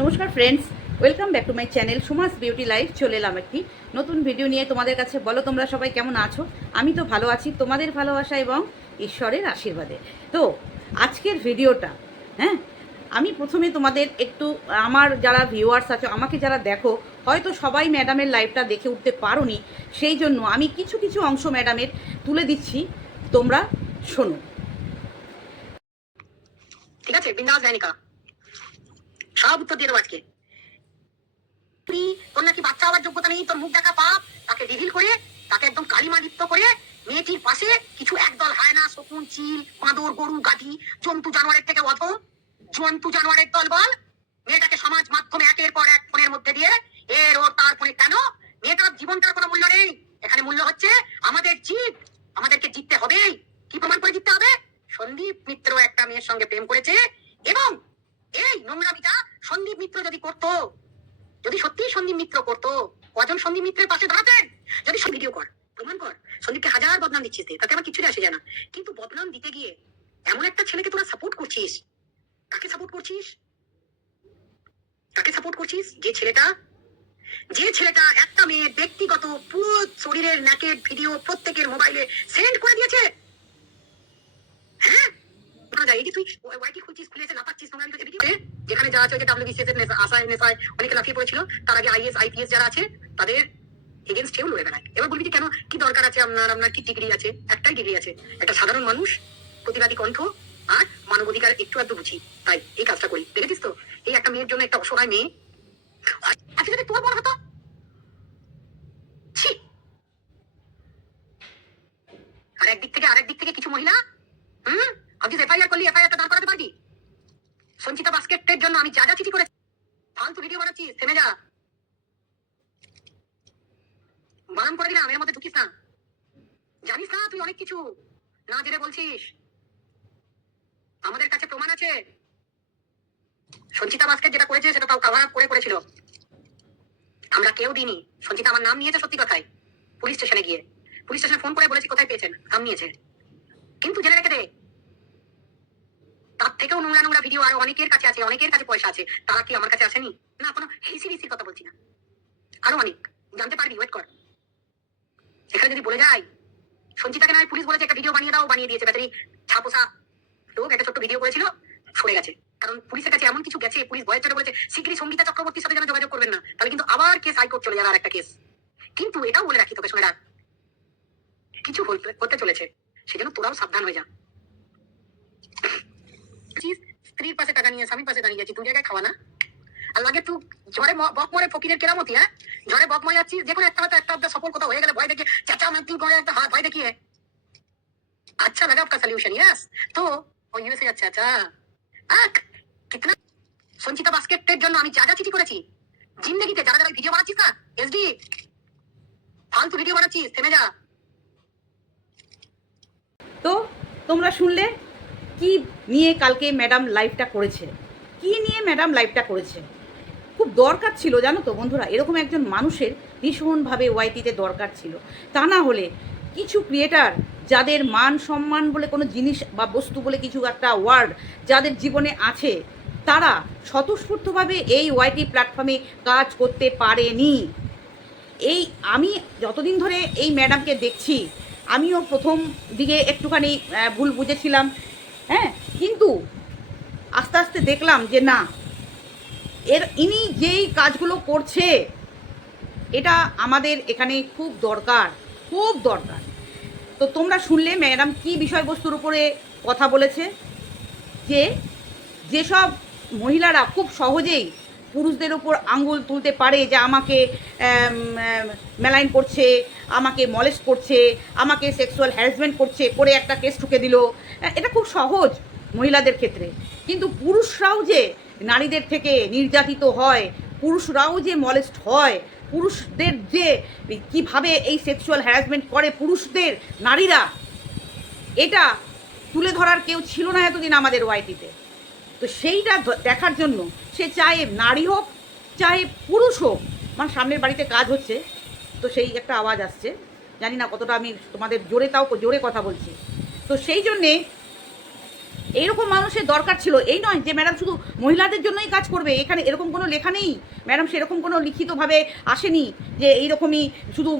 নমস্কার friends welcome back to my channel Suma's beauty life চলে এলাম একটি নতুন ভিডিও নিয়ে। তোমাদের কাছে বলো তোমরা সবাই কেমন আছো? আমি তো ভালো আছি, তোমাদের ভালোবাসা এবং ঈশ্বরের আশীর্বাদে। তো, আজকের ভিডিওটা হ্যাঁ আমি প্রথমে তোমাদের একটু, আমার যারা ভিউয়ার্স আছে, আমাকে যারা দেখো, হয়তো সবাই ম্যাডামের লাইভটা দেখে উঠতে পারোনি, সেই জন্য আমি কিছু কিছু অংশ ম্যাডামের তুলে দিচ্ছি। তোমরা শোনো। ঠিক আছে সব উত্তর দিয়ে দেবো আজকে। তুই, তোর নাকি বাচ্চা হওয়ার যোগ্যতা নেই, তোর মুখ দেখা পাপ। তাকে রিভিল করে, তাকে একদম কালিমা লিপ্ত করে, মেয়েটির পাশে কিছু একদল হায়না, শকুন, চিল, বাঁদর, গরু, গাধি, জন্তু, জানোয়ারের থেকে অধ জন্তু, জানোয়ারের দল বল। মেয়েটাকে সমাজ মাধ্যমে একের পর এক ফোনের মধ্যে দিয়ে, এর ও তার ফোনে কেন? মেয়েটার জীবনটার কোনো মূল্য নেই। এখানে মূল্য হচ্ছে আমাদের জিত। আমাদেরকে জিততে হবেই। কি প্রমাণ করে জিততে হবে? সন্দীপ মিত্র একটা মেয়ের সঙ্গে প্রেম করেছে এবং এই, নোংরামিটা সন্দীপ মিত্র যদি করতো, যদি সত্যি সন্দীপ মিত্র করতো, কজন সন্দীপ মিত্রের পাশে দাঁড়াতেন? যদি সে ভিডিও কর, প্রমাণ কর, সন্দীপকে হাজার বদনাম দিচ্ছিস তাতে আমার কিছুই আসে জানা কিন্তু বদনাম দিতে গিয়ে এমন একটা ছেলেকে তোরা সাপোর্ট করছিস? কাকে সাপোর্ট করছিস? কাকে সাপোর্ট করছিস? যে ছেলেটা? যে ছেলেটা একটা মেয়ের ব্যক্তিগত পুরো শরীরের ন্যাকের ভিডিও প্রত্যেকের মোবাইলে সেন্ড করে দিয়েছে। হ্যাঁ? শোনা যায়, এই যে তুই ওয়াইটি খুলছিস খুলে এসে লাফাচ্ছিস নোংরামি করছিস, ভিডিও যেখানে যা আছে যে WBCS এর নেশা- আশায় নেশায় অনেকে লাফিয়ে পড়েছিল তার আগে আইএস আইপিএস যারা আছে তাদের এগেনস্ট কেউ লড়ে বেড়ায় এবার বলবি যে কেন? কি দরকার আছে আপনার? আপনার কি ডিগ্রি আছে? একটাই ডিগ্রি আছে। একটা সাধারণ মানুষ প্রতিবাদী কণ্ঠ আর মানবাধিকার একটু আধটু বুঝি। তাই এই কাজটা করি। দেখেছিস তো? এই একটা মেয়ের জন্য একটা অসহায় মেয়ে। আজকে যদি তোর বড় হতো? আর একদিক থেকে আরেক দিক থেকে কিছু মহিলা হুম? ভাবছিস এফআইআর করলি এফআইআরটা দাঁড় করাতে পারবি? সঞ্চিতা বাস্কেটের জন্য আমি যা যা চিঠি করেছি, ফালতু ভিডিও বানাচ্ছিস, থেমে যা। বারণ করে দিলাম, এর মধ্যে ঢুকিস না। জানিস না তুই অনেক কিছু, না জেনে বলছিস। আমাদের কাছে প্রমাণ আছে। সঞ্চিতা বাস্কেট যেটা করেছে, সেটা তাও কাভার আপ করে করেছিল। আমরা কেউ দিইনি। সঞ্চিতা আমার নাম নিয়েছে সত্যি কথাই পুলিশ স্টেশনে গিয়ে। পুলিশ স্টেশনে ফোন করে বলেছি কোথায় পেয়েছেন, নাম নিয়েছে। কিন্তু জেনে রেখে দে তার থেকেও নোংরা নোংরা ভিডিও আর অনেকের কাছে আছে, অনেকের কাছে পয়সা আছে। তারা কি আমার কাছে আসেনি? না, কোনো হেসি রিসির কথা বলছি না। আরও অনেক। জানতে পারবি ওয়েট কর। এখানে যদি বলে যাই সঞ্চিতাকে নয় পুলিশ বলেছে, একটা ভিডিও বানিয়ে দাও, বানিয়ে দিয়েছে ব্যাটারি। ছাপোসা লোক একটা ছোট্ট ভিডিও করেছিল, সরে গেছে। কারণ পুলিশের কাছে এমন কিছু গেছে, পুলিশ ভয়ের চলে বলেছে শীঘ্রই সঙ্গীতা চক্রবর্তীর সাথে যেন যোগাযোগ করবেন না। তাহলে কিন্তু আবার কেস হাইকোর্ট চলে যাবে, আর একটা কেস কিন্তু এটাও বলে রাখি তোকে শুনে রাখ কিছু হতে- চলেছে। সেজন্য তোরাও সাবধান হয়ে যা। স্ত্রীর পাশে টাকা নিয়ে স্বামীর পাশে দাঁড়িয়ে যাচ্ছি দু জায়গায় খাওয়া না আর লাগে তুই ঝড়ে ম- বক মরে ফকিরের কেরামতি হ্যাঁ ঝড়ে বক মরে যাচ্ছিস যে কোনো একটা হয়তো একটা অব্দ সফল কোথাও হয়ে গেলে ভয় দেখে চাচা মাইকিং করে একটা হাত ভয় দেখিয়ে अच्छा लगा आपका सोल्यूशन यस तो ও ইউএসএ যাচ্ছে আচ্ছা আক কিতনা সঞ্চিতা বাস্কেটের জন্য আমি যা যা চিঠি করেছি জিন্দগিতে যারা যারা ভিডিও বানাচ্ছিস না এসডি ফালতু ভিডিও বানাচ্ছিস থেমে যা তো তোমরা শুনলে কি নিয়ে কালকে ম্যাডাম লাইভটা করেছে? কি নিয়ে ম্যাডাম লাইভটা করেছে? খুব দরকার ছিল, জানো তো বন্ধুরা, এরকম একজন মানুষের ভীষণভাবে ওয়াইটিতে দরকার ছিল। তা না হলে কিছু ক্রিয়েটার যাদের মান সম্মান বলে কোনো জিনিস বা বস্তু বলে কিছু একটা ওয়ার্ড যাদের জীবনে আছে, তারা স্বতঃস্ফূর্তভাবে এই ওয়াইটি প্ল্যাটফর্মে কাজ করতে পারেনি। এই আমি যতদিন ধরে এই ম্যাডামকে দেখছি, আমিও প্রথম দিকে একটুখানি ভুল বুঝেছিলাম হ্যাঁ কিন্তু আস্তে আস্তে দেখলাম যে না, এর ইনি যেই কাজগুলো করছে, এটা আমাদের এখানে খুব দরকার খুব দরকার। তো তোমরা শুনলে ম্যাডাম কি বিষয়বস্তুর উপরে কথা বলেছে? যে যেসব মহিলারা খুব সহজেই পুরুষদের ওপর আঙ্গুল তুলতে পারে যে আমাকে মেলাইন করছে, আমাকে মলেস্ট করছে, আমাকে সেক্সুয়াল হ্যারাসমেন্ট করছে, করে একটা কেস ঠুকে দিল। এটা খুব সহজ মহিলাদের ক্ষেত্রে। কিন্তু পুরুষরাও যে নারীদের থেকে নির্যাতিত হয়, পুরুষরাও যে মলেস্ট হয়, পুরুষদের যে কীভাবে এই সেক্সুয়াল হ্যারাসমেন্ট করে পুরুষদের নারীরা, এটা তুলে ধরার কেউ ছিল না এতদিন আমাদের ওয়াইটিতে তো সেইটা দেখার জন্য সে চায় নারী হোক, চায় পুরুষ হোক। মানে সামনের বাড়িতে কাজ হচ্ছে, তো সেই একটা আওয়াজ আসছে। জানি না কতটা আমি তোমাদের জোরে তাও জোরে কথা বলছি। তো সেই জন্যে এইরকম মানুষের দরকার ছিল। এই নয় যে ম্যাডাম শুধু মহিলাদের জন্যই কাজ করবে। এখানে এরকম কোনো লেখা নেই। ম্যাডাম সেরকম কোনো লিখিতভাবে আসেনি যে এইরকমই শুধু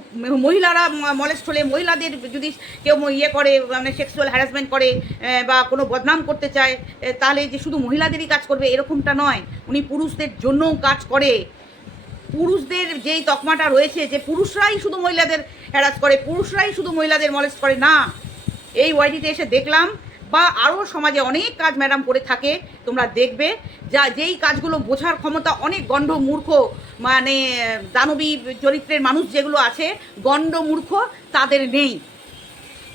মহিলারা মলেস্ট হলে মহিলাদের যদি কেউ ইয়ে করে মানে সেক্সুয়াল হ্যারাসমেন্ট করে বা কোনো বদনাম করতে চায় তাহলে যে শুধু মহিলাদেরই কাজ করবে, এরকমটা নয়। উনি পুরুষদের জন্যও কাজ করে। পুরুষদের যেই তকমাটা রয়েছে যে পুরুষরাই শুধু মহিলাদের হ্যারাস করে, পুরুষরাই শুধু মহিলাদের মলেস্ট করে, না। এই ওয়াইডিতে এসে দেখলাম বা আরও সমাজে অনেক কাজ ম্যাডাম করে থাকে, তোমরা দেখবে। যা, যেই কাজগুলো বোঝার ক্ষমতা অনেক গণ্ড মূর্খ মানে দানবী চরিত্রের মানুষ যেগুলো আছে, গণ্ড মূর্খ তাদের নেই।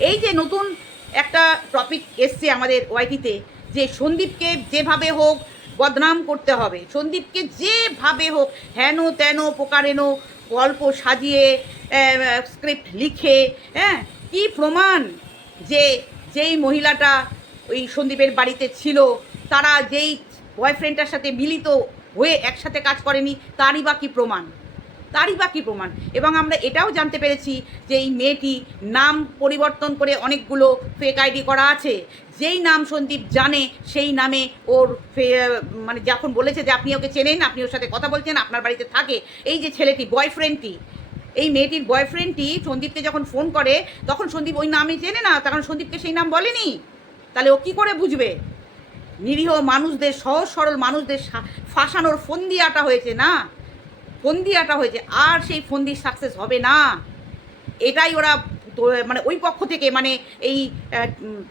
এই যে নতুন একটা টপিক এসছে আমাদের ওয়াইটিতে, যে সন্দীপকে যেভাবে হোক বদনাম করতে হবে, সন্দীপকে যেভাবে হোক হেন তেন প্রকারেন গল্প সাজিয়ে স্ক্রিপ্ট লিখে হ্যাঁ কি প্রমাণ যে যেই মহিলাটা ওই সন্দীপের বাড়িতে ছিল, তারা যেই বয়ফ্রেন্ডটার সাথে মিলিত হয়ে একসাথে কাজ করেনি, তারই বা কী প্রমাণ? তারই বা কী প্রমাণ? এবং আমরা এটাও জানতে পেরেছি যে এই মেয়েটি নাম পরিবর্তন করে অনেকগুলো ফেক আইডি করা আছে। যেই নাম সন্দীপ জানে, সেই নামে ওর ফে- মানে যখন বলেছে যে আপনি ওকে চেনেন, আপনি ওর সাথে কথা বলছেন, আপনার বাড়িতে থাকে, এই যে ছেলেটি বয়ফ্রেন্ডটি এই মেয়েটির বয়ফ্রেন্ডটি সন্দীপকে যখন ফোন করে, তখন সন্দীপ ওই নামে চেনে না তখন সন্দীপকে সেই নাম বলেনি। তাহলে ও কী করে বুঝবে? নিরীহ মানুষদের, সহজ সরল মানুষদের ফাঁসানোর ফন্দি আটা হয়েছে না? ফন্দি আটা হয়েছে, আর সেই ফন্দি সাকসেস হবে না। এটাই ওরা মানে ওই পক্ষ থেকে মানে এই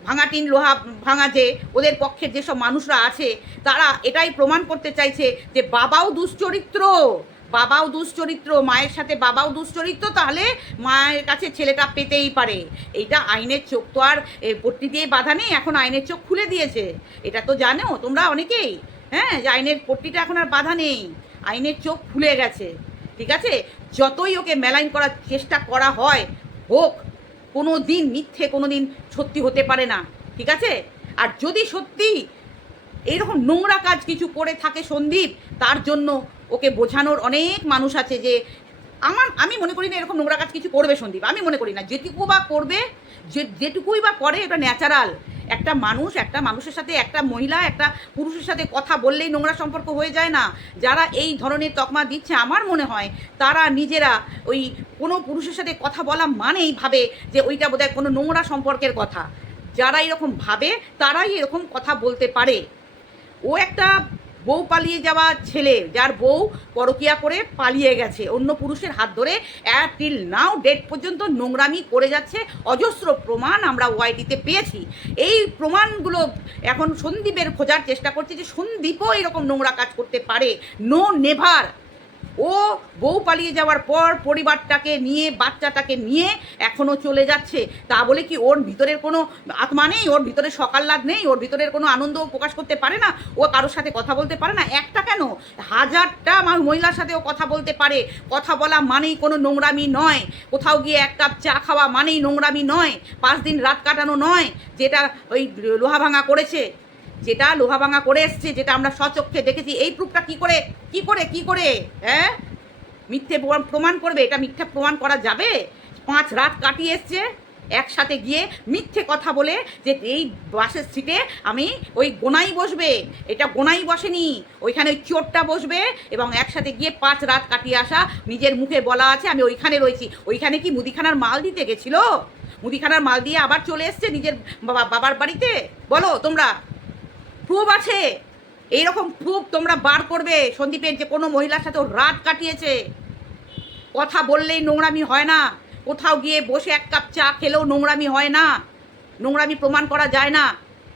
ভাঙা টিন, লোহা ভাঙা যে ওদের পক্ষের যেসব মানুষরা আছে, তারা এটাই প্রমাণ করতে চাইছে যে বাবাও দুশ্চরিত্র। বাবাও দুশ্চরিত্র, মায়ের সাথে বাবাও দুশ্চরিত্র, তাহলে মায়ের কাছে ছেলেটা পেতেই পারে। এইটা আইনের চোখ তো আর পট্টি দিয়ে বাধা নেই, এখন আইনের চোখ খুলে দিয়েছে। এটা তো জানো তোমরা অনেকেই। হ্যাঁ যে আইনের পট্টিটা এখন আর বাধা নেই। আইনের চোখ খুলে গেছে। ঠিক আছে? যতই ওকে মেলাইন করার চেষ্টা করা হয়, হোক কোনো দিন মিথ্যে কোনো দিন সত্যি হতে পারে না। ঠিক আছে? আর যদি সত্যি এইরকম নোংরা কাজ কিছু করে থাকে সন্দীপ, তার জন্য ওকে বোঝানোর অনেক মানুষ আছে যে আমার, আমি মনে করি না এরকম নোংরা কাজ কিছু করবে সন্দীপ, আমি মনে করি না। যেটুকু বা করবে, যে, যেটুকুই বা করে, এটা ন্যাচারাল একটা মানুষ, একটা মানুষের সাথে, একটা মহিলা, একটা পুরুষের সাথে কথা বললেই নোংরা সম্পর্ক হয়ে যায় না। যারা এই ধরনের তকমা দিচ্ছে, আমার মনে হয় তারা নিজেরা ওই কোনো পুরুষের সাথে কথা বলা মানেই ভাবে যে ওইটা বোধহয় কোনো নোংরা সম্পর্কের কথা। যারা এরকম ভাবে, তারাই এরকম কথা বলতে পারে। ও একটা বউ পালিয়ে যাওয়া ছেলে, যার বউ পরকিয়া করে পালিয়ে গেছে। অন্য পুরুষের হাত ধরে টিল নাও ডেট পর্যন্ত নোংরামি করে যাচ্ছে। অজস্র প্রমাণ আমরা ওয়াইটিতে পেয়েছি। এই প্রমাণগুলো এখন সন্দীপের খোঁজার চেষ্টা করছে যে সন্দীপও এরকম নোংরা কাজ করতে পারে। নো নেভার ও বউ পালিয়ে যাওয়ার পর পরিবারটাকে নিয়ে, বাচ্চাটাকে নিয়ে এখনও চলে যাচ্ছে। তা বলে কি ওর ভিতরের কোনো আত্মা নেই? ওর ভিতরে সকাল সকাল্লাদ নেই? ওর ভিতরের কোনো আনন্দ প্রকাশ করতে পারে না? ও কারোর সাথে কথা বলতে পারে না? একটা কেন? হাজারটা মহিলার সাথে ও কথা বলতে পারে। কথা বলা মানেই কোনো নোংরামি নয়। কোথাও গিয়ে এক কাপ চা খাওয়া মানেই নোংরামি নয়। পাঁচ দিন রাত কাটানো নয়। যেটা ওই লোহা ভাঙা করেছে। যেটা লোহা ভাঙা করে এসছে, যেটা আমরা সচক্ষে দেখেছি, এই প্রুফটা কি করে কি করে কি করে? হ্যাঁ? মিথ্যে প্রমাণ করবে, এটা মিথ্যে প্রমাণ করা যাবে? পাঁচ রাত কাটিয়ে এসছে, একসাথে গিয়ে মিথ্যে কথা বলে যে এই বাসের সিটে আমি ওই গোনাই বসবে, এটা গোনাই বসেনি, ওইখানে ওই চোরটা বসবে এবং একসাথে গিয়ে পাঁচ রাত কাটিয়ে আসা, নিজের মুখে বলা আছে, আমি ওইখানে রয়েছি। ওইখানে কি মুদিখানার মাল দিতে গেছিল? মুদিখানার মাল দিয়ে আবার চলে এসছে নিজের বাবার বাড়িতে? বলো তোমরা। প্রুফ আছে। এইরকম প্রুফ তোমরা বার করবে, সন্দীপের যে কোনো মহিলার সাথে ও রাত কাটিয়েছে। কথা বললেই নোংরামি হয় না। কোথাও গিয়ে বসে এক কাপ চা খেলেও নোংরামি হয় না। নোংরামি প্রমাণ করা যায় না।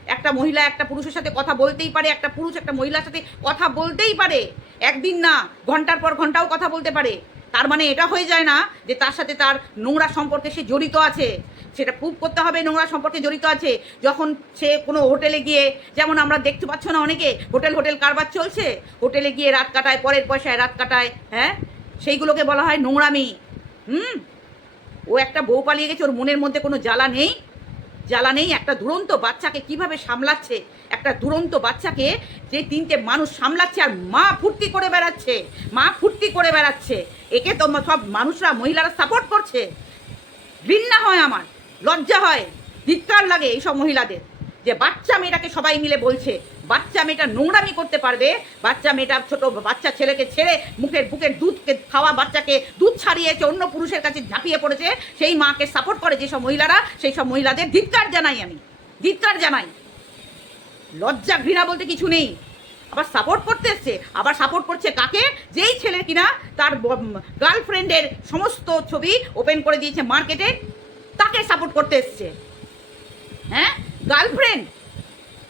একটা মহিলা একটা পুরুষের সাথে কথা বলতেই পারে, একটা পুরুষ একটা মহিলার সাথে কথা বলতেই পারে। একদিন না, ঘণ্টার পর ঘন্টাও কথা বলতে পারে। তার মানে এটা হয়ে যায় না যে তার সাথে তার নোংরা সম্পর্কে সে জড়িত আছে। সেটা প্রুভ করতে হবে, নোংরা সম্পর্কে জড়িত আছে। যখন সে কোনো হোটেলে গিয়ে, যেমন আমরা দেখতে পাচ্ছ না অনেকে, হোটেল হোটেল কারবার চলছে, হোটেলে গিয়ে রাত কাটায়, পরের পয়সায় রাত কাটায় হ্যাঁ? সেইগুলোকে বলা হয় নোংরামি। হুম? ও একটা বউ পালিয়ে গেছে, ওর মনের মধ্যে কোনো জ্বালা নেই। জ্বালা নেই, একটা দুরন্ত বাচ্চাকে কীভাবে সামলাচ্ছে? একটা দুরন্ত বাচ্চাকে যে তিনটে মানুষ সামলাচ্ছে আর মা ফুর্তি করে বেড়াচ্ছে, মা ফুর্তি করে বেড়াচ্ছে। একে তো সব মানুষরা, মহিলারা সাপোর্ট করছে। ঘৃণা হয় আমার। লজ্জা হয়, ধিক্কার লাগে এইসব মহিলাদের। যে বাচ্চা মেয়েটাকে সবাই মিলে বলছে, বাচ্চা মেয়েটা নোংরামি করতে পারবে, বাচ্চা মেয়েটা ছোট বাচ্চা ছেলেকে ছেড়ে মুখের, বুকের দুধকে খাওয়া বাচ্চাকে দুধ ছাড়িয়েছে, অন্য পুরুষের কাছে ঝাঁপিয়ে পড়েছে, সেই মাকে সাপোর্ট করে যেসব মহিলারা, সেই সব মহিলাদের ধিক্কার জানাই আমি। ধিক্কার জানাই। লজ্জা, ঘৃণা বলতে কিছু নেই। আবার সাপোর্ট করতে এসছে। আবার সাপোর্ট করছে কাকে? যেই ছেলে কিনা তার গার্লফ্রেন্ডের সমস্ত ছবি ওপেন করে দিয়েছে মার্কেটে তাকে সাপোর্ট করতে এসছে। হ্যাঁ? গার্লফ্রেন্ড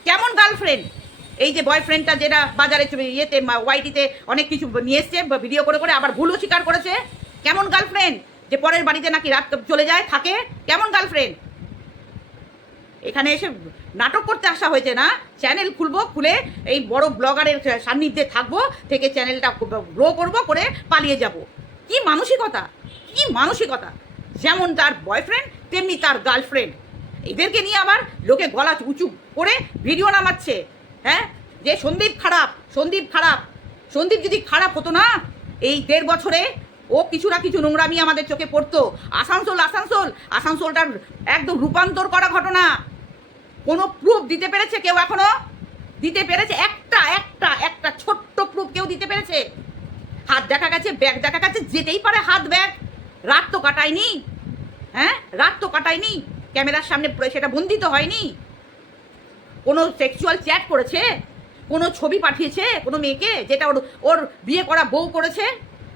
কেমন গার্লফ্রেন্ড এই যে বয়ফ্রেন্ডটা যেটা বাজারে ইয়েতে ওয়াইটিতে অনেক কিছু নিয়ে এসছে ভিডিও করে করে আবার ভুলও স্বীকার করেছে। কেমন গার্লফ্রেন্ড যে পরের বাড়িতে নাকি রাত চলে যায়, থাকে? কেমন গার্লফ্রেন্ড এখানে এসে নাটক করতে আসা হয়েছে না? চ্যানেল খুলবো, খুলে এই বড় ব্লগারের সান্নিধ্যে থাকব, থেকে চ্যানেলটা গ্রো করব, করে পালিয়ে যাব। কি মানসিকতা? কি মানসিকতা? যেমন তার বয়ফ্রেন্ড তেমনি তার গার্লফ্রেন্ড এদেরকে নিয়ে আবার লোকে গলা উঁচু করে ভিডিও নামাচ্ছে। হ্যাঁ? যে সন্দীপ খারাপ সন্দীপ খারাপ। সন্দীপ যদি খারাপ হতো না, এই দেড় বছরে ও কিছু না কিছু নোংরামি আমাদের চোখে পড়তো। আসানসোল আসানসোল, আসানসোলটার একদম রূপান্তর করা ঘটনা। কোনো প্রুফ দিতে পেরেছে কেউ এখনও? দিতে পেরেছে একটা একটা একটা ছোট্ট প্রুফ কেউ দিতে পেরেছে? হাত দেখা গেছে ব্যাগ দেখা গেছে, যেতেই পারে হাত ব্যাগ রাত তো কাটায়নি হ্যাঁ? রাত তো কাটায়নি, ক্যামেরার সামনে সেটা বন্দিত হয়নি। কোনো সেক্সুয়াল চ্যাট করেছে? কোনো ছবি পাঠিয়েছে কোনো মেয়েকে যেটা ওর ওর বিয়ে করা বউ করেছে,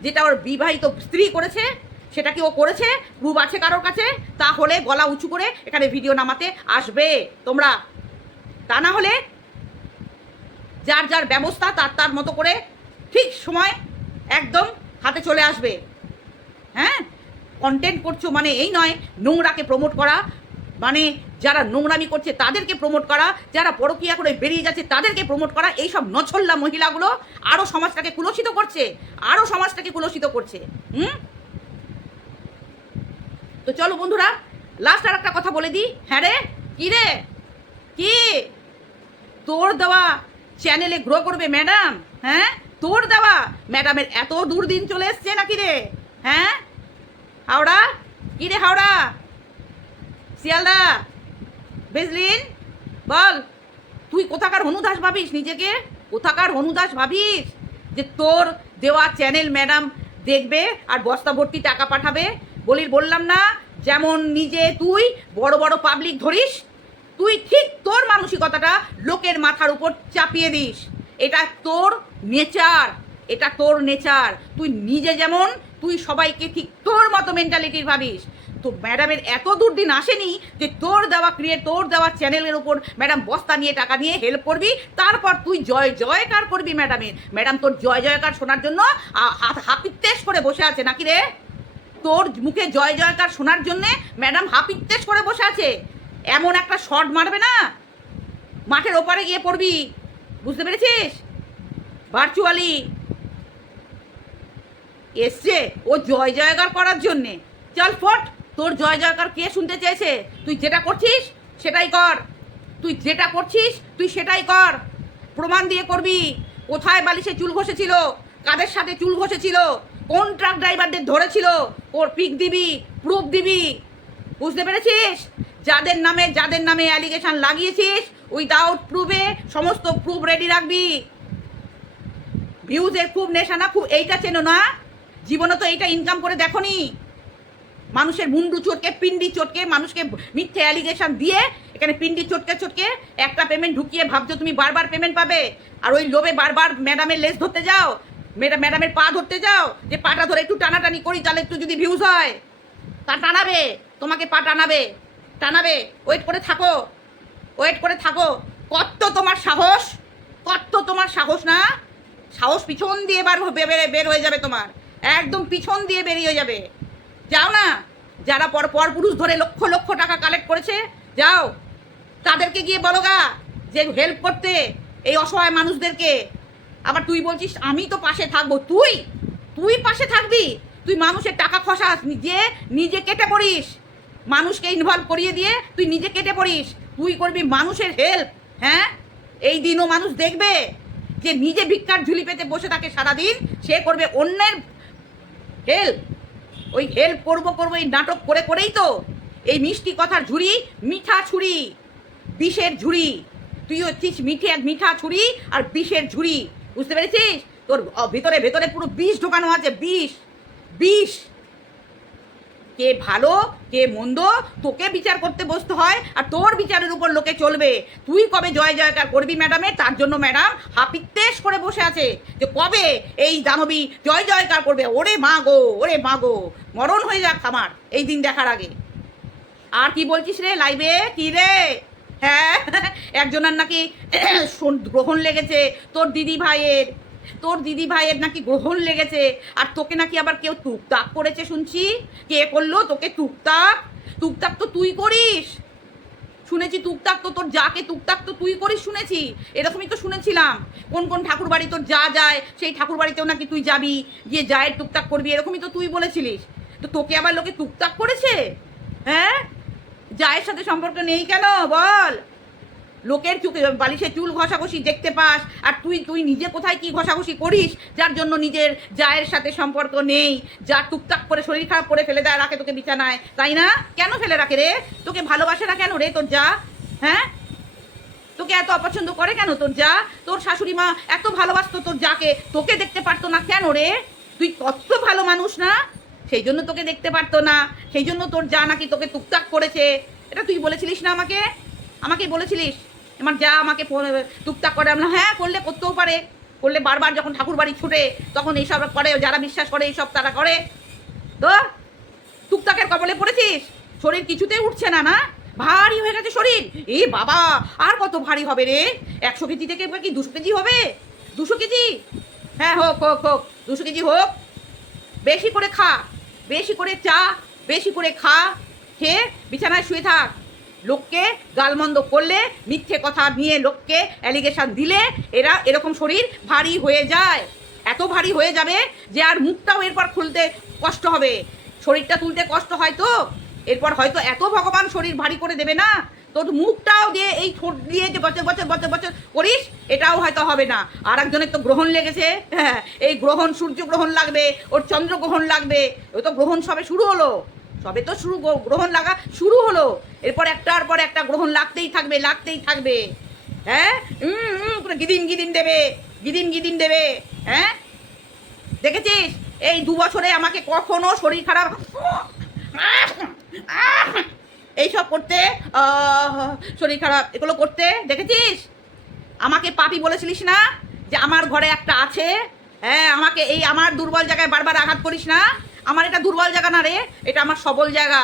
যেটা ওর বিবাহিত স্ত্রী করেছে, সেটা কি ও করেছে? প্রুফ আছে কারোর কাছে? তাহলে গলা উঁচু করে এখানে ভিডিও নামাতে আসবে। তোমরা তা না হলে যার যার ব্যবস্থা তার তার মতো করে ঠিক সময় একদম হাতে চলে আসবে। কন্টেন্ট করছ মানে এই নয়, নোংরাকে প্রমোট করা। মানে যারা নোংরামি করছে তাদেরকে প্রমোট করা, যারা পরকিয়া করে বেরিয়ে যাচ্ছে তাদেরকে প্রমোট করা, এইসব নছল্লা মহিলাগুলো আরও সমাজটাকে কুলসিত করছে আরও সমাজটাকে কুলসিত করছে, হুম? তো চলো বন্ধুরা লাস্ট আর একটা কথা বলে দিই। হ্যাঁ রে? কি রে? কি? তোর দেওয়া চ্যানেলে গ্রো করবে ম্যাডাম হ্যাঁ? তোর দেওয়া ম্যাডামের এত দূর দিন চলে এসছে নাকি রে? হ্যাঁ? হাওড়া? কি রে হাওড়া? শিয়ালদা? বেজলিন বল, তুই কোথাকার হনুদাস ভাবিস নিজেকে? কোথাকার হনুদাস ভাবিস যে তোর দেওয়া চ্যানেল ম্যাডাম দেখবে আর বস্তা ভর্তি টাকা পাঠাবে? বলি বললাম না, যেমন নিজে তুই বড় বড় পাবলিক ধরিস, তুই ঠিক তোর মানসিকতাটা লোকের মাথার উপর চাপিয়ে দিস। এটা তোর নেচার এটা তোর নেচার। তুই নিজে যেমন, তুই সবাইকে ঠিক তোর মতো মেন্টালিটির ভাবিস। তো ম্যাডামের এত দুর্দিন আসেনি যে তোর দেওয়া ক্রিয়েট তোর দেওয়া চ্যানেলের উপর ম্যাডাম বস্তা নিয়ে টাকা নিয়ে হেল্প করবি, তারপর তুই জয়, জয়কার করবি ম্যাডামের ম্যাডাম তোর জয়, জয়কার শোনার জন্য হাত হাপিত্তেশ করে বসে আছে নাকি রে? তোর মুখে জয়, জয়কার শোনার জন্যে ম্যাডাম হাপিত্তেশ করে বসে আছে। এমন একটা শট মারবে না। মাঠের ওপারে গিয়ে পড়বি। বুঝতে পেরেছিস? ভার্চুয়ালি এসছে, ও জয় জয়কার করার জন্যে। চল ফট, তোর জয় জয়কার কে শুনতে চেয়েছে তুই যেটা করছিস, সেটাই কর। তুই যেটা করছিস, তুই সেটাই কর। প্রমাণ দিয়ে করবি, কোথায় বালিশে চুল ঘষেছিল, কাদের সাথে চুল ঘষেছিল, কোন ট্রাক ড্রাইভারদের ধরেছিল ওর পিক দিবি, প্রুফ দিবি। বুঝতে পেরেছিস? যাদের নামে যাদের নামে অ্যালিগেশন লাগিয়েছিস উইদাউট প্রুফে সমস্ত প্রুফ রেডি রাখবি। ভিউজের খুব নেশা না, খুব এইটা চেনো না? জীবনে তো এইটা ইনকাম করে দেখো দেখনি। মানুষের মুন্ডু চটকে, পিন্ডি চটকে, মানুষকে মিথ্যে অ্যালিগেশন দিয়ে এখানে পিন্ডি চটকে চটকে একটা পেমেন্ট ঢুকিয়ে ভাবছ তুমি বারবার পেমেন্ট পাবে। আর ওই লোভে বারবার ম্যাডামের লেস ধরতে যাও ম্যাডাম ম্যাডামের পা ধরতে যাও, যে পাটা ধরে একটু টানাটানি করি, তাহলে একটু যদি ভিউজ হয়, তা টানাবে, তোমাকে পা টানাবে টানাবে। ওয়েট করে থাকো ওয়েট করে থাকো। কত তোমার সাহস কত তোমার সাহস না, সাহস পিছন দিয়ে বার বের বের হয়ে যাবে তোমার। একদম পিছন দিয়ে বেরিয়ে যাবে। যাও না। যারা পর পর পুরুষ ধরে লক্ষ লক্ষ টাকা কালেক্ট করেছে, যাও। তাদেরকে গিয়ে বলো গা যে হেল্প করতে এই অসহায় মানুষদেরকে। আবার তুই বলছিস, আমি তো পাশে থাকব। তুই তুই পাশে থাকবি। তুই মানুষের টাকা খসাস, নিজে নিজে কেটে পড়িস। মানুষকে ইনভলভ করিয়ে দিয়ে তুই নিজে কেটে পড়িস। তুই করবি মানুষের হেল্প হ্যাঁ? এই দিনও মানুষ দেখবে যে নিজে ভিক্ষার ঝুলি পেতে বসে থাকে সারাদিন, সে করবে অন্যের হেল্প। ওই হেল্প করব করব এই নাটক করে করেই তো। এই মিষ্টি কথার ঝুড়ি, মিঠা ছুরি, বিষের ঝুড়ি। তুই হচ্ছিস মিঠে মিঠা ছুরি আর বিষের ঝুড়ি। বুঝতে পেরেছিস? তোর ভেতরে ভেতরে পুরো বিষ ঢোকানো আছে, বিষ বিষ। কে ভালো, কে মন্দ, তোকে বিচার করতে বসতে হয় আর তোর বিচারের উপর লোকে চলবে। তুই কবে জয় জয়কার করবি ম্যাডামে তার জন্য ম্যাডাম হাপিত্তেশ করে বসে আছে যে কবে এই দানবী জয় জয়কার করবে? ওরে মা গো, ওরে মা গো। মরণ হয়ে যাক আমার এই দিন দেখার আগে। আর কি বলছিস রে লাইভে কি রে? হ্যাঁ একজনের নাকি গ্রহণ লেগেছে তোর দিদি ভাইয়ের তোর দিদি ভাইয়ের নাকি গ্রহণ লেগেছে, আর তোকে নাকি আবার কেউ টুকটাক করেছে শুনছি? কে করল? তোকে টুকটাক? টুকটাক তো তুই করিস। শুনেছি টুকটাক তো তোর যাকে টুকটাক তো তুই করিস শুনেছি। এরকমই তো শুনেছিলাম। কোন কোন ঠাকুর বাড়ি তোর যা যায়, সেই ঠাকুর বাড়িতেও নাকি তুই যাবি, গিয়ে যায়ের টুকটাক করবি, এরকমই তো তুই বলেছিলিস। তো তোকে আবার লোকে টুকটাক করেছে? হ্যাঁ? জায়ের সাথে সম্পর্ক নেই কেন? বল। লোকের চুকে বালিশে চুল ঘষাঘষি দেখতে পাস, আর তুই তুই নিজে কোথায় কি ঘষাঘষি করিস? যার জন্য নিজের জায়ের সাথে সম্পর্ক নেই, যা টুকটাক করে শরীর খারাপ করে ফেলে দেয়, রাখে তোকে বিছানায়। তাই না? কেন ফেলে রাখে রে? তোকে ভালোবাসে না কেন রে তোর যা? হ্যাঁ? তোকে এত অপছন্দ করে কেন তোর যা? তোর শাশুড়ি মা এত ভালোবাসতো তোর যাকে, তোকে দেখতে পারতো না কেন রে? তুই কত ভালো মানুষ না? সেই জন্য তোকে দেখতে পারতো না। সেই জন্য তোর যা নাকি তোকে টুকটাক করেছে। এটা তুই বলেছিলিস না আমাকে? আমাকে বলেছিলিস। আমার যা আমাকে টুকটাক করে আমরা হ্যাঁ করলে করতেও পারে। করলে বারবার যখন ঠাকুর বাড়ি ছুটে, তখন এইসব করে, যারা বিশ্বাস করে, এইসব তারা করে। তো, টুকটাকের কবলে পড়েছিস? শরীর কিছুতেই উঠছে না না? ভারী হয়ে গেছে শরীর। এ বাবা, আর কত ভারী হবে রে? একশো কেজি থেকে কি দুশো কেজি হবে? দুশো কেজি? হ্যাঁ হোক হোক হোক, দুশো কেজি হোক। বেশি করে খা, বেশি করে চা, বেশি করে খা, খেয়ে বিছানায় শুয়ে থাক। লোককে গালমন্দ করলে, মিথ্যে কথা নিয়ে লোককে অ্যালিগেশন দিলে এরা এরকম শরীর ভারী হয়ে যায়। এত ভারী হয়ে যাবে যে আর মুখটাও এরপর খুলতে কষ্ট হবে। শরীরটা তুলতে কষ্ট হয় তো। এরপর হয়তো এত ভগবান শরীর ভারী করে দেবে না। তোর মুখটাও দিয়ে এই ঠোঁট দিয়ে যে বছর বছর বছর বছর করিস, এটাও হয়তো হবে না। আর একজনের তো গ্রহণ লেগেছে। হ্যাঁ এই গ্রহণ, সূর্য গ্রহণ লাগবে, ওর চন্দ্র গ্রহণ লাগবে। ও তো গ্রহণ সবে শুরু হলো। সবে তো শুরু গ্রহণ লাগা শুরু হলো। এরপর একটার পর একটা গ্রহণ লাগতেই থাকবে লাগতেই থাকবে। হ্যাঁ? গিদিন গিদিন দেবে, গিদিন গিদিন দেবে হ্যাঁ? দেখেছিস? এই দু বছরে আমাকে কখনো শরীর খারাপ এইসব করতে শরীর খারাপ, এগুলো করতে, দেখেছিস? আমাকে পাপি বলেছিলিস না যে আমার ঘরে একটা আছে? হ্যাঁ আমাকে এই আমার দুর্বল জায়গায় বারবার আঘাত করিস না? আমার এটা দুর্বল জায়গা না রে, এটা আমার সবল জায়গা,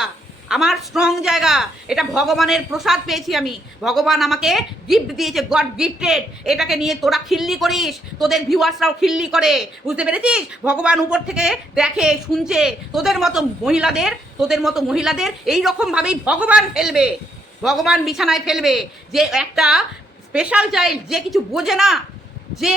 আমার স্ট্রং জায়গা, এটা ভগবানের প্রসাদ পেয়েছি আমি। ভগবান আমাকে গিফট দিয়েছে গড গিফটেড এটাকে নিয়ে তোরা খিল্লি করিস, তোদের ভিউয়ার্সরাও খিল্লি করে। বুঝতে পেরেছিস? ভগবান উপর থেকে দেখে, শুনছে। তোদের মতো মহিলাদের, তোদের মতো মহিলাদের এই রকম ভাবেই ভগবান ফেলবে। ভগবান বিছানায় ফেলবে। যে একটা স্পেশাল চাইল্ড যে কিছু বোঝে না, যে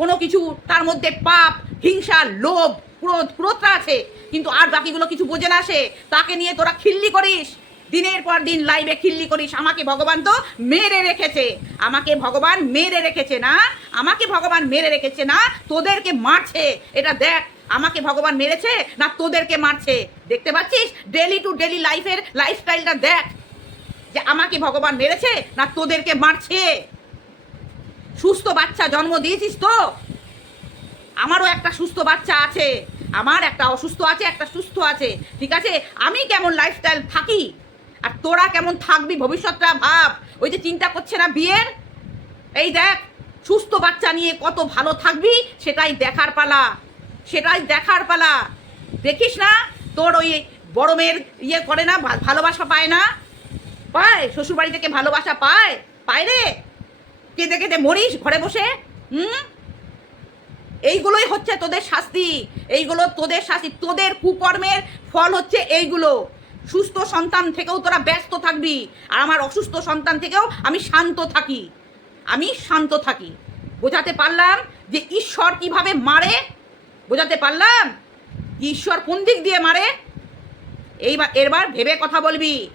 কোনো কিছু তার মধ্যে পাপ হিংসা, লোভ, ক্রোধ, ক্রোধটা আছে, কিন্তু আর বাকিগুলো কিছু বোঝে না সে। তাকে নিয়ে তোরা খিল্লি করিস। দিনের পর দিন লাইভে খিল্লি করিস। আমাকে ভগবান তো মেরে রেখেছে। আমাকে ভগবান মেরে রেখেছে না? আমাকে ভগবান মেরে রেখেছে না? তোদেরকে মারছে। এটা দেখ, আমাকে ভগবান মেরেছে না তোদেরকে মারছে? দেখতে পাচ্ছিস? ডেলি টু ডেলি লাইফের লাইফস্টাইলটা দেখ। যে আমাকে ভগবান মেরেছে না তোদেরকে মারছে? সুস্থ বাচ্চা জন্ম দিয়েছিস তো? আমারও একটা সুস্থ বাচ্চা আছে, আমার একটা অসুস্থ আছে, একটা সুস্থ আছে, ঠিক আছে? আমি কেমন লাইফস্টাইল থাকি? আর তোরা কেমন থাকবি ভবিষ্যৎটা ভাব। ওই যে চিন্তা করছে না বিয়ের? এই দেখ, সুস্থ বাচ্চা নিয়ে কত ভালো থাকবি, সেটাই দেখার পালা। সেটাই দেখার পালা। দেখিস না, তোর ওই বড় মেয়ের ইয়ে করে না ভালোবাসা পায় না? পায়, শ্বশুরবাড়ি থেকে ভালোবাসা পায়? পায় রে? কেঁদে কেঁদে মরিস ঘরে বসে, হুম? এইগুলোই হচ্ছে তোদের শাস্তি। এইগুলো তোদের শাস্তি। তোদের কুকর্মের ফল হচ্ছে এইগুলো। সুস্থ সন্তান থেকেও তোরা ব্যস্ত থাকবি। আর আমার অসুস্থ সন্তান থেকেও আমি শান্ত থাকি। আমি শান্ত থাকি। বোঝাতে পারলাম যে ঈশ্বর কীভাবে মারে? বোঝাতে পারলাম? ঈশ্বর কোন দিক দিয়ে মারে? এইবার, এরবার ভেবে কথা বলবি।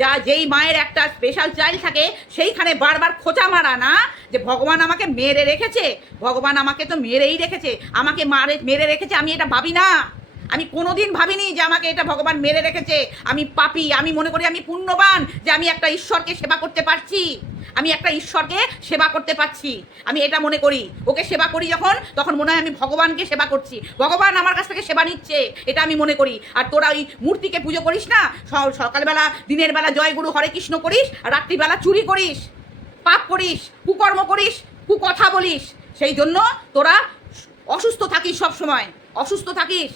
যা যেই মায়ের একটা স্পেশাল চাইল্ড থাকে, সেইখানে বারবার খোঁচা মারা না যে ভগবান আমাকে মেরে রেখেছে। ভগবান আমাকে তো মেরেই রেখেছে। আমাকে মারে, মেরে রেখেছে, আমি এটা ভাবি না। আমি কোনোদিন ভাবিনি যে আমাকে এটা ভগবান মেরে রেখেছে। আমি পাপি, আমি মনে করি আমি পুণ্যবান যে আমি একটা ঈশ্বরকে সেবা করতে পারছি। আমি একটা ঈশ্বরকে সেবা করতে পারছি। আমি এটা মনে করি। ওকে সেবা করি যখন, তখন মনে হয় আমি ভগবানকে সেবা করছি। ভগবান আমার কাছ থেকে সেবা নিচ্ছে, এটা আমি মনে করি। আর তোরা ওই মূর্তিকে পুজো করিস না? সকালবেলা, দিনের বেলা জয় গুরু হরে কৃষ্ণ করিস, আর রাত্রিবেলা চুরি করিস, পাপ করিস, কুকর্ম করিস, কুকথা বলিস। সেই জন্য তোরা অসুস্থ থাকিস সব সময় অসুস্থ থাকিস।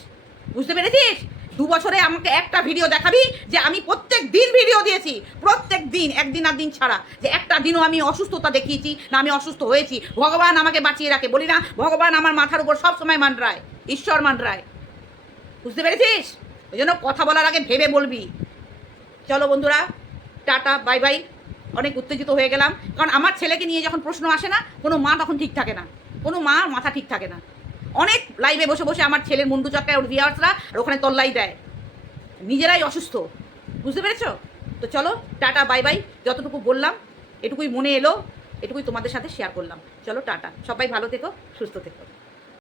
বুঝতে পেরেছিস? দু বছরে আমাকে একটা ভিডিও দেখাবি যে আমি প্রত্যেক দিন ভিডিও দিয়েছি। প্রত্যেক দিন, একদিন আর দিন ছাড়া। যে একটা দিনও আমি অসুস্থতা দেখিয়েছি, না আমি অসুস্থ হয়েছি। ভগবান আমাকে বাঁচিয়ে রাখে, বলি না, ভগবান আমার মাথার উপর সব সময় মানরায় ঈশ্বর মানরায় বুঝতে পেরেছিস? ওই জন্য কথা বলার আগে ভেবে বলবি। চলো বন্ধুরা, টাটা, বাই বাই। অনেক উত্তেজিত হয়ে গেলাম। কারণ আমার ছেলেকে নিয়ে যখন প্রশ্ন আসে না, কোনো মা তখন ঠিক থাকে না। কোনো মা মাথা ঠিক থাকে না। অনেক লাইভে বসে বসে আমার ছেলের মুন্ডু চক্কায় ওর ভিয়ার্সরা আর ওখানে তল্লাই দেয়। নিজেরাই অসুস্থ। বুঝতে পেরেছ? তো চলো, টাটা বাই বাই যতটুকু বললাম, এটুকুই মনে এলো, এটুকুই তোমাদের সাথে শেয়ার করলাম। চলো, টাটা। সবাই ভালো থেকো, সুস্থ থেকো।